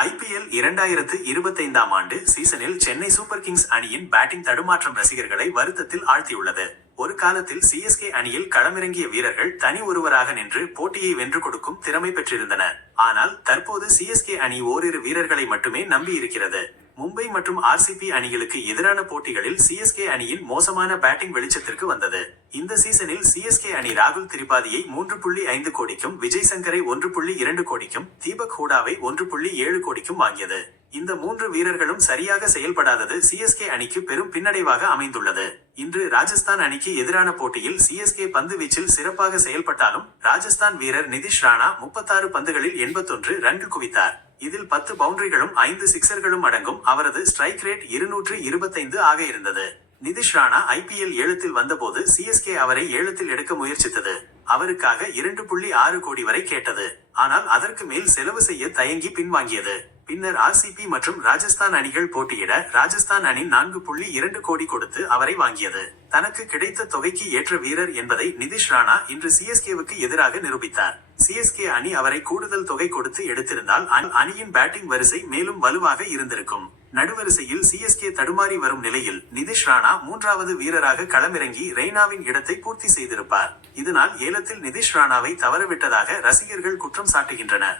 IPL 2025ஆம் ஆண்டு சீசனில் Chennai super Kings அணியின் பேட்டிங் தடுமாற்றம் ரசிகர்களை வருத்தத்தில் ஆழ்த்தியுள்ளது. ஒரு காலத்தில் சிஎஸ்கே அணியில் களமிறங்கிய வீரர்கள் தனி ஒருவராக நின்று போட்டியை வென்று கொடுக்கும் திறமை பெற்றிருந்தனர். ஆனால் தற்போது சிஎஸ்கே அணி ஓரிரு வீரர்களை மட்டுமே நம்பி இருக்கிறது. மும்பை மற்றும் ஆர்சிபி அணிகளுக்கு எதிரான போட்டிகளில் சிஎஸ்கே அணியின் மோசமான பேட்டிங் வெளிச்சத்திற்கு வந்தது. இந்த சீசனில் சிஎஸ்கே அணி ராகுல் திரிபாதியை 3.5 கோடிக்கும், விஜய் சங்கரை 1.2 கோடிக்கும், தீபக் ஹூடாவை 1.7 கோடிக்கும் வாங்கியது. இந்த 3 வீரர்களும் சரியாக செயல்படாதது சிஎஸ்கே அணிக்கு பெரும் பின்னடைவாக அமைந்துள்ளது. இன்று ராஜஸ்தான் அணிக்கு எதிரான போட்டியில் சிஎஸ்கே பந்து வீச்சில் சிறப்பாக செயல்பட்டாலும் ராஜஸ்தான் வீரர் நிதிஷ் ராணா 36 பந்துகளில் 81 ரன்கள் குவித்தார். இதில் 10 பவுண்டரிகளும் 5 சிக்சர்களும் அடங்கும். அவரது ஸ்ட்ரைக் ரேட் 225 ஆக இருந்தது. நிதிஷ் ராணா ஐபிஎல் ஏலத்தில் வந்தபோது சிஎஸ்கே அவரை ஏலத்தில் எடுக்க முயற்சித்தது. அவருக்காக 2.6 கோடி வரை கேட்டது. ஆனால் அதற்கு மேல் செலவு செய்ய தயங்கி பின்வாங்கியது. பின்னர் ஆர்சிபி மற்றும் ராஜஸ்தான் அணிகள் போட்டியிட ராஜஸ்தான் அணி 4.2 கோடி கொடுத்து அவரை வாங்கியது. தனக்கு கிடைத்த தொகைக்கு ஏற்ற வீரர் என்பதை நிதிஷ் ராணா இன்று சிஎஸ்கேவுக்கு எதிராக நிரூபித்தார். சிஎஸ்கே அணி அவரை கூடுதல் தொகை கொடுத்து எடுத்திருந்தால் அணியின் பேட்டிங் வரிசை மேலும் வலுவாக இருந்திருக்கும். நடுவரிசையில் சிஎஸ்கே தடுமாறி வரும் நிலையில் நிதிஷ் ராணா 3வது வீரராக களமிறங்கி ரெய்னாவின் இடத்தை பூர்த்தி செய்திருப்பார். இதனால் ஏலத்தில் நிதிஷ் ராணாவை தவறவிட்டதாக ரசிகர்கள் குற்றம் சாட்டுகின்றனர்.